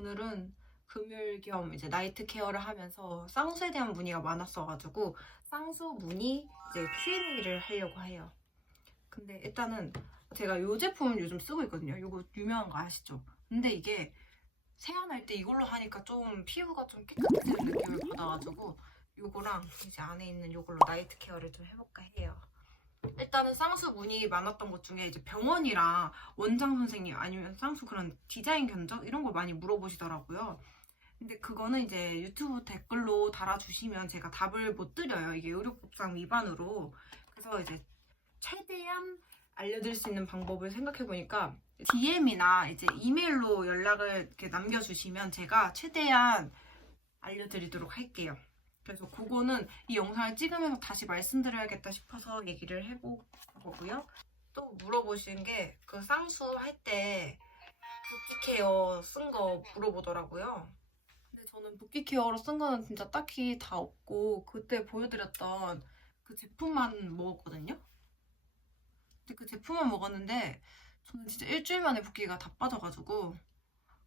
오늘은 금요일 겸 이제 나이트 케어를 하면서 쌍수에 대한 문의가 많았어가지고 쌍수 문의 이제 Q&A를 하려고 해요. 근데 일단은 제가 이 제품을 요즘 쓰고 있거든요. 이거 유명한 거 아시죠? 근데 이게 세안할 때 이걸로 하니까 좀 피부가 좀 깨끗해지는 느낌을 받아가지고 이거랑 이제 안에 있는 이걸로 나이트 케어를 좀 해볼까 해요. 일단은 쌍수 문의 많았던 것 중에 이제 병원이랑 원장 선생님 아니면 쌍수 그런 디자인 견적 이런 걸 많이 물어보시더라고요. 근데 그거는 이제 유튜브 댓글로 달아주시면 제가 답을 못 드려요. 이게 의료법상 위반으로. 그래서 이제 최대한 알려드릴 수 있는 방법을 생각해보니까 DM이나 이제 이메일로 연락을 이렇게 남겨주시면 제가 최대한 알려드리도록 할게요. 그래서 그거는 이 영상을 찍으면서 다시 말씀드려야겠다 싶어서 얘기를 해보고요. 또 물어보신 게 그 쌍수 할 때 붓기 케어 쓴 거 물어보더라고요. 근데 저는 붓기 케어로 쓴 거는 진짜 딱히 다 없고 그때 보여드렸던 그 제품만 먹었거든요. 근데 그 제품만 먹었는데 저는 진짜 일주일 만에 붓기가 다 빠져가지고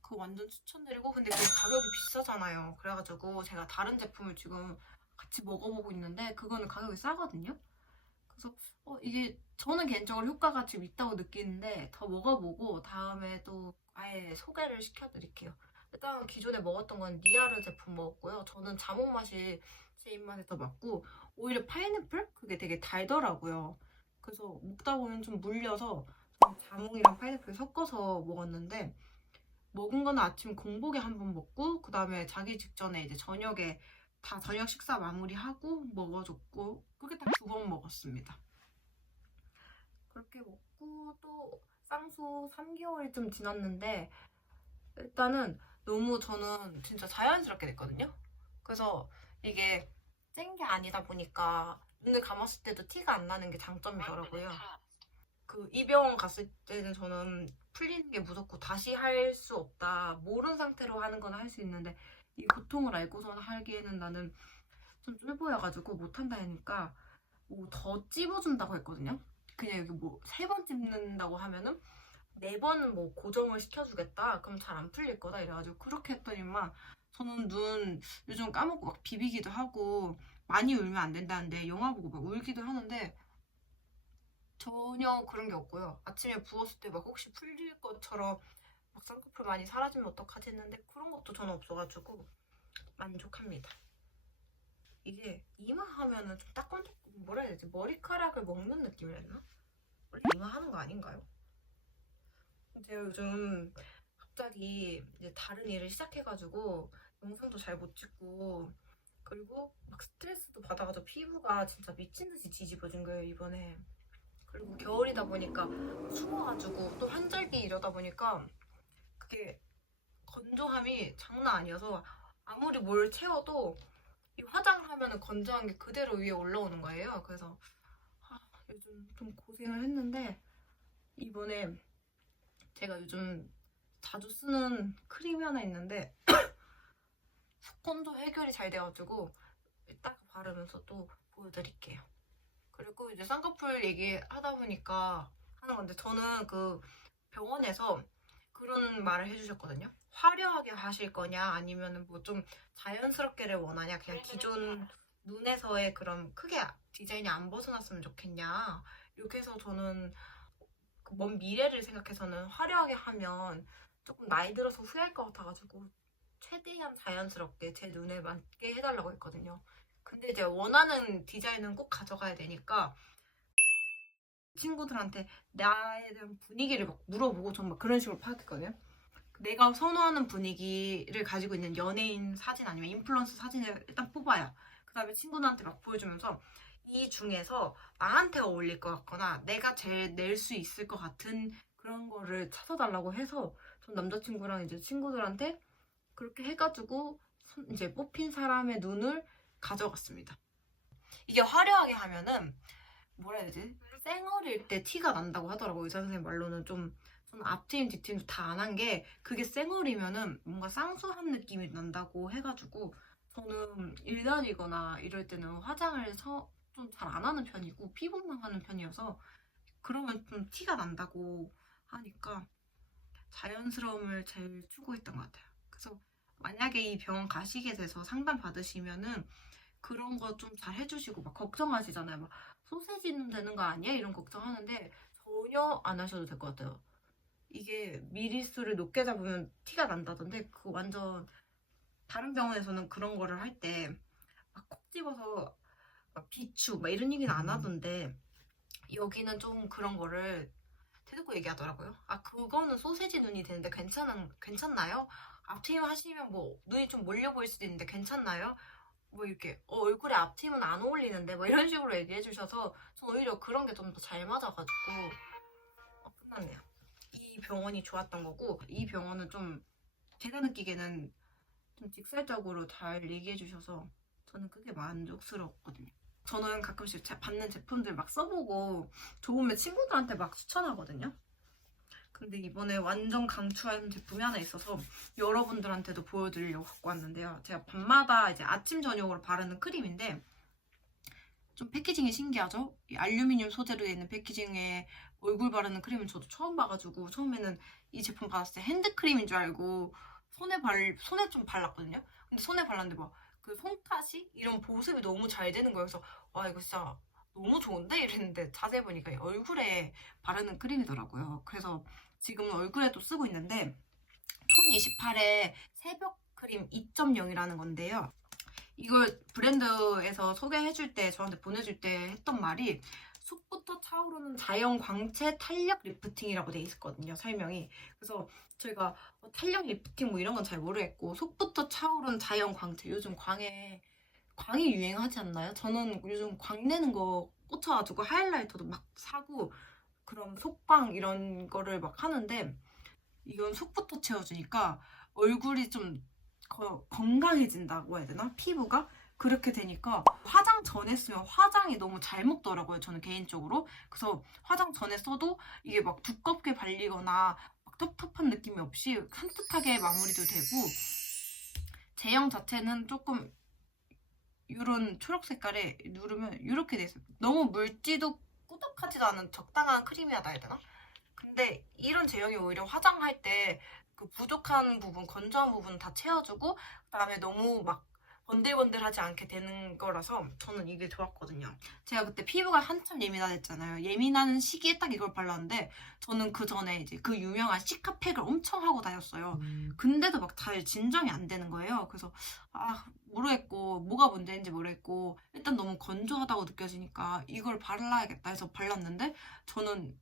그거 완전 추천드리고 근데 그게 가격이 비싸잖아요. 그래가지고 제가 다른 제품을 지금 같이 먹어보고 있는데 그거는 가격이 싸거든요. 그래서 이게 저는 개인적으로 효과가 좀 있다고 느끼는데 더 먹어보고 다음에 또 아예 소개를 시켜드릴게요. 일단 기존에 먹었던 건 니아르 제품 먹었고요. 저는 자몽 맛이 제 입맛에 더 맞고 오히려 파인애플? 그게 되게 달더라고요. 그래서 먹다 보면 좀 물려서 저는 자몽이랑 파인애플 섞어서 먹었는데 먹은 거는 아침 공복에 한 번 먹고 그 다음에 자기 직전에 이제 저녁에 다 저녁 식사 마무리하고 먹어줬고 그렇게 딱 2번 먹었습니다. 그렇게 먹고 또 쌍수 3개월이 좀 지났는데 일단은 너무 저는 진짜 자연스럽게 됐거든요. 그래서 이게 짠 게 아니다 보니까 눈을 감았을 때도 티가 안 나는 게 장점이더라고요. 그 이병원 갔을 때는 저는 풀리는 게 무섭고 다시 할 수 없다. 모르는 상태로 하는 건 할 수 있는데 이 고통을 알고선 하기에는 나는 좀 쫄보여가지고 못한다 하니까 뭐 더 찝어준다고 했거든요. 그냥 여기 뭐 3번 찝는다고 하면은 4번은 뭐 고정을 시켜주겠다. 그럼 잘 안 풀릴 거다 이래가지고 그렇게 했더니만 저는 눈 요즘 까먹고 막 비비기도 하고 많이 울면 안 된다는데 영화 보고 막 울기도 하는데 전혀 그런 게 없고요. 아침에 부었을 때 막 혹시 풀릴 것처럼 막 쌍꺼풀 많이 사라지면 어떡하지 했는데 그런 것도 저는 없어가지고 만족합니다. 이게 이마 하면은 좀 따끔따끔 뭐라 해야 되지? 머리카락을 먹는 느낌이라 해야 되나? 원래 이마 하는 거 아닌가요? 제가 요즘 갑자기 이제 다른 일을 시작해가지고 영상도 잘 못 찍고 그리고 막 스트레스도 받아가지고 피부가 진짜 미친 듯이 뒤집어진 거예요 이번에. 그리고 겨울이다 보니까 추워가지고 또 환절기 이러다 보니까 그게 건조함이 장난 아니어서 아무리 뭘 채워도 이 화장을 하면 건조한 게 그대로 위에 올라오는 거예요. 그래서 요즘 좀 고생을 했는데 이번에 제가 요즘 자주 쓰는 크림이 하나 있는데 속건조 해결이 잘 돼가지고 이따가 바르면서 또 보여드릴게요. 그리고 이제 쌍꺼풀 얘기하다 보니까 하는 건데 저는 그 병원에서 그런 말을 해주셨거든요. 화려하게 하실 거냐 아니면 뭐 좀 자연스럽게를 원하냐 그냥 기존 눈에서의 그런 크게 디자인이 안 벗어났으면 좋겠냐 이렇게 해서 저는 그 먼 미래를 생각해서는 화려하게 하면 조금 나이 들어서 후회할 것 같아가지고 최대한 자연스럽게 제 눈에 맞게 해달라고 했거든요. 근데 이제 원하는 디자인은 꼭 가져가야 되니까 친구들한테 나에 대한 분위기를 막 물어보고 전 막 그런 식으로 파악했거든요. 내가 선호하는 분위기를 가지고 있는 연예인 사진 아니면 인플루언서 사진을 일단 뽑아요. 그 다음에 친구들한테 막 보여주면서 이 중에서 나한테 어울릴 것 같거나 내가 제일 낼 수 있을 것 같은 그런 거를 찾아달라고 해서 전 남자친구랑 이제 친구들한테 그렇게 해가지고 이제 뽑힌 사람의 눈을 가져갔습니다. 이게 화려하게 하면은 뭐라 해야 되지? 쌩얼일 때 티가 난다고 하더라고요. 의사 선생님 말로는 좀 저는 앞트임 뒤트임도 다 안 한 게 그게 쌩얼이면은 뭔가 쌍수한 느낌이 난다고 해가지고 저는 일 다니거나 이럴 때는 화장을 좀 잘 안 하는 편이고 피부만 하는 편이어서 그러면 좀 티가 난다고 하니까 자연스러움을 제일 추구했던 것 같아요. 그래서 만약에 이 병원 가시게 돼서 상담 받으시면은 그런 거 좀 잘 해주시고 막 걱정하시잖아요. 막 소세지는 되는 거 아니야? 이런 걱정하는데 전혀 안 하셔도 될 것 같아요. 이게 미리수를 높게 잡으면 티가 난다던데 그거 완전 다른 병원에서는 그런 거를 할 때 막 콕 집어서 막 비추 막 이런 얘기는 안 하던데 여기는 좀 그런 거를 대놓고 얘기하더라고요. 아 그거는 소세지 눈이 되는데 괜찮나요? 앞트임 하시면 뭐 눈이 좀 몰려 보일 수도 있는데 괜찮나요? 뭐 이렇게 얼굴에 앞트임은 안 어울리는데 뭐 이런 식으로 얘기해 주셔서 전 오히려 그런 게 좀 더 잘 맞아가지고 끝났네요. 이 병원이 좋았던 거고 이 병원은 좀 제가 느끼기에는 좀 직설적으로 잘 얘기해 주셔서 저는 그게 만족스러웠거든요. 저는 가끔씩 받는 제품들 막 써보고 좋으면 친구들한테 막 추천하거든요. 근데 이번에 완전 강추하는 제품이 하나 있어서 여러분들한테도 보여드리려고 갖고 왔는데요. 제가 밤마다 이제 아침 저녁으로 바르는 크림인데 좀 패키징이 신기하죠? 이 알루미늄 소재로 되어 있는 패키징에 얼굴 바르는 크림은 저도 처음 봐가지고 처음에는 이 제품 받았을 때 핸드크림인 줄 알고 손에 좀 발랐거든요. 근데 손에 발랐는데 막 그 손가시 이런 보습이 너무 잘 되는 거여서 와 이거 진짜 너무 좋은데 이랬는데 자세히 보니까 얼굴에 바르는 크림이더라고요. 그래서 지금은 얼굴에도 쓰고 있는데 톤28의 새벽 크림 2.0이라는 건데요. 이걸 브랜드에서 소개해줄 때 저한테 보내줄 때 했던 말이 속부터 차오르는 자연 광채 탄력 리프팅이라고 돼 있었거든요, 설명이. 그래서 저희가 탄력 리프팅 뭐 이런 건 잘 모르겠고 속부터 차오르는 자연 광채, 요즘 광이 유행하지 않나요? 저는 요즘 광 내는 거 꽂혀가지고 하이라이터도 막 사고 그런 속광 이런 거를 막 하는데 이건 속부터 채워주니까 얼굴이 좀 건강해진다고 해야 되나? 피부가? 그렇게 되니까 화장 전에 쓰면 화장이 너무 잘 먹더라고요. 저는 개인적으로. 그래서 화장 전에 써도 이게 막 두껍게 발리거나 막 텁텁한 느낌이 없이 산뜻하게 마무리도 되고 제형 자체는 조금 이런 초록 색깔에 누르면 이렇게 돼 있어요. 너무 묽지도 꾸덕하지도 않은 적당한 크림이라고 해야 되나? 근데 이런 제형이 오히려 화장할 때 그 부족한 부분, 건조한 부분 다 채워주고 그다음에 너무 막 번들번들하지 않게 되는 거라서 저는 이게 좋았거든요. 제가 그때 피부가 한참 예민하댔잖아요. 예민한 시기에 딱 이걸 발랐는데 저는 그 전에 이제 그 유명한 시카팩을 엄청 하고 다녔어요. 근데도 막 잘 진정이 안 되는 거예요. 그래서 모르겠고 뭐가 문제인지 모르겠고 일단 너무 건조하다고 느껴지니까 이걸 발라야겠다 해서 발랐는데 저는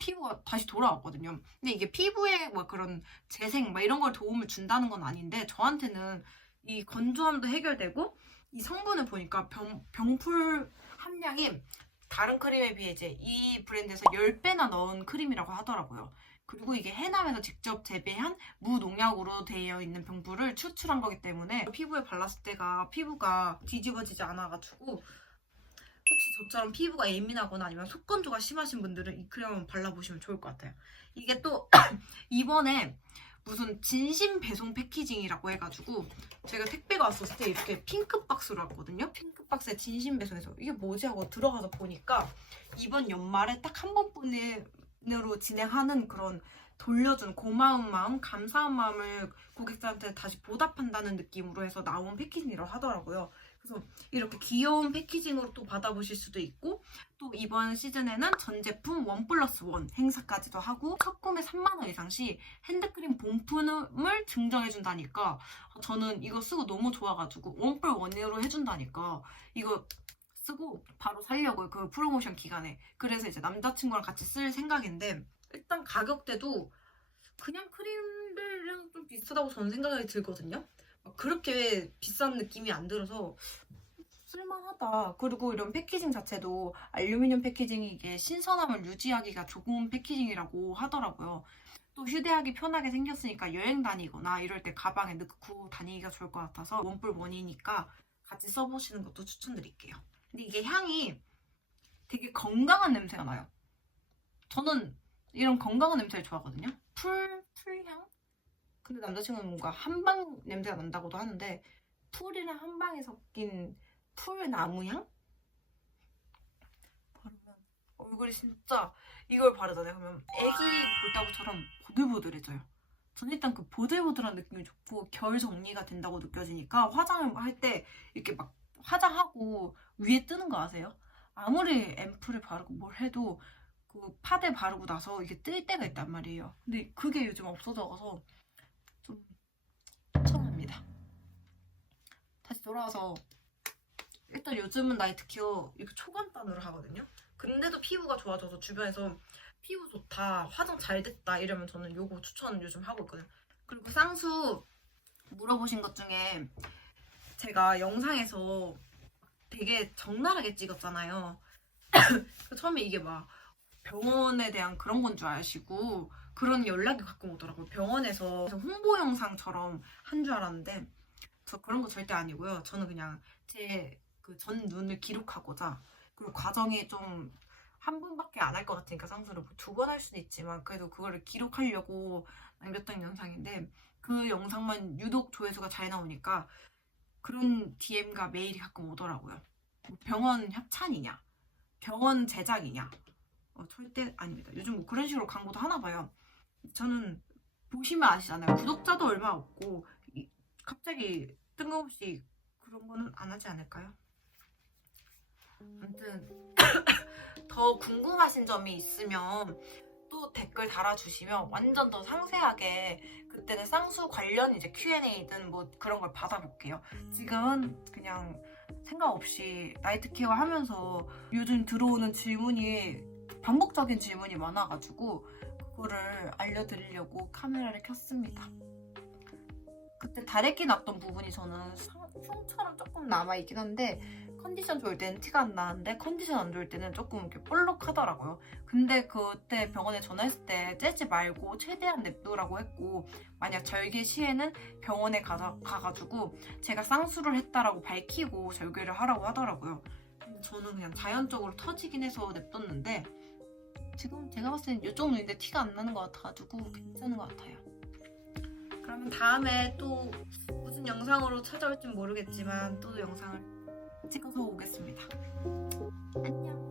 피부가 다시 돌아왔거든요. 근데 이게 피부에 뭐 그런 재생 막 이런 걸 도움을 준다는 건 아닌데 저한테는 이 건조함도 해결되고 이 성분을 보니까 병풀 함량이 다른 크림에 비해 이제 이 브랜드에서 10배나 넣은 크림이라고 하더라고요. 그리고 이게 해남에서 직접 재배한 무농약으로 되어 있는 병풀을 추출한 거기 때문에 피부에 발랐을 때가 피부가 뒤집어지지 않아가지고 혹시 저처럼 피부가 예민하거나 아니면 속건조가 심하신 분들은 이 크림을 발라보시면 좋을 것 같아요. 이게 또 이번에 무슨 진심 배송 패키징이라고 해가지고 제가 택배가 왔었을 때 이렇게 핑크 박스로 왔거든요. 핑크 박스에 진심 배송해서 이게 뭐지 하고 들어가서 보니까 이번 연말에 딱 한 번뿐으로 진행하는 그런 돌려준 고마운 마음, 감사한 마음을 고객들한테 다시 보답한다는 느낌으로 해서 나온 패키징이라고 하더라고요. 그래서 이렇게 귀여운 패키징으로 또 받아보실 수도 있고 또 이번 시즌에는 전 제품 1+1 행사까지도 하고 첫 구매 3만 원 이상 시 핸드크림 본품을 증정해준다니까 저는 이거 쓰고 너무 좋아가지고 1+1으로 해준다니까 이거 쓰고 바로 살려고요. 그 프로모션 기간에. 그래서 이제 남자친구랑 같이 쓸 생각인데 일단 가격대도 그냥 크림들이랑 좀 비슷하다고 저는 생각이 들거든요. 그렇게 비싼 느낌이 안 들어서 쓸만하다. 그리고 이런 패키징 자체도 알루미늄 패키징이 이게 신선함을 유지하기가 좋은 패키징이라고 하더라고요. 또 휴대하기 편하게 생겼으니까 여행 다니거나 이럴 때 가방에 넣고 다니기가 좋을 것 같아서 원뿔원이니까 같이 써보시는 것도 추천드릴게요. 근데 이게 향이 되게 건강한 냄새가 나요. 저는 이런 건강한 냄새를 좋아하거든요. 풀향? 근데 남자친구는 뭔가 한방 냄새가 난다고도 하는데 풀이랑 한방이 섞인 풀나무향? 바르면 얼굴이 진짜 이걸 바르잖아요. 그러면 애기 볼따구처럼 보들보들해져요. 저는 일단 그 보들보들한 느낌이 좋고 결 정리가 된다고 느껴지니까 화장을 할 때 이렇게 막 화장하고 위에 뜨는 거 아세요? 아무리 앰플을 바르고 뭘 해도 그 파데 바르고 나서 이게 뜰 때가 있단 말이에요. 근데 그게 요즘 없어져서 좀 처참합니다. 다시 돌아와서 일단 요즘은 나이트 케어 이렇게 초간단으로 하거든요. 근데도 피부가 좋아져서 주변에서 피부 좋다, 화장 잘 됐다 이러면 저는 요거 추천 요즘 하고 있거든요. 그리고 쌍수 물어보신 것 중에 제가 영상에서 되게 적나라하게 찍었잖아요. 처음에 이게 막 병원에 대한 그런 건 줄 아시고 그런 연락이 가끔 오더라고요. 병원에서 홍보 영상처럼 한 줄 알았는데 저 그런 거 절대 아니고요. 저는 그냥 제 그 전 눈을 기록하고자, 그리고 과정이 좀 한 번밖에 안 할 것 같으니까 쌍수를 2번 할 수도 있지만 그래도 그거를 기록하려고 남겼던 영상인데 그 영상만 유독 조회수가 잘 나오니까 그런 DM가 메일이 가끔 오더라고요. 뭐 병원 협찬이냐? 병원 제작이냐? 절대 아닙니다. 요즘 뭐 그런 식으로 광고도 하나 봐요. 저는 보시면 아시잖아요. 구독자도 얼마 없고 갑자기 뜬금없이 그런 거는 안 하지 않을까요? 아무튼 더 궁금하신 점이 있으면 또 댓글 달아주시면 완전 더 상세하게 그때는 쌍수 관련 이제 Q&A든 뭐 그런 걸 받아볼게요. 지금은 그냥 생각 없이 나이트 케어 하면서 요즘 들어오는 질문이 반복적인 질문이 많아가지고 그거를 알려드리려고 카메라를 켰습니다. 그때 다래끼 났던 부분이 저는 흉처럼 조금 남아있긴 한데 컨디션 좋을 때는 티가 안 나는데 컨디션 안 좋을 때는 조금 이렇게 볼록하더라고요. 근데 그때 병원에 전화했을 때 째지 말고 최대한 냅두라고 했고 만약 절개 시에는 병원에 가가지고 제가 쌍수를 했다라고 밝히고 절개를 하라고 하더라고요. 근데 저는 그냥 자연적으로 터지긴 해서 냅뒀는데 지금 제가 봤을 때는 이쪽 눈인데 티가 안 나는 것 같아가지고 괜찮은 것 같아요. 그러면 다음에 또 무슨 영상으로 찾아올진 모르겠지만 또 영상을 찍어서 오겠습니다. 안녕.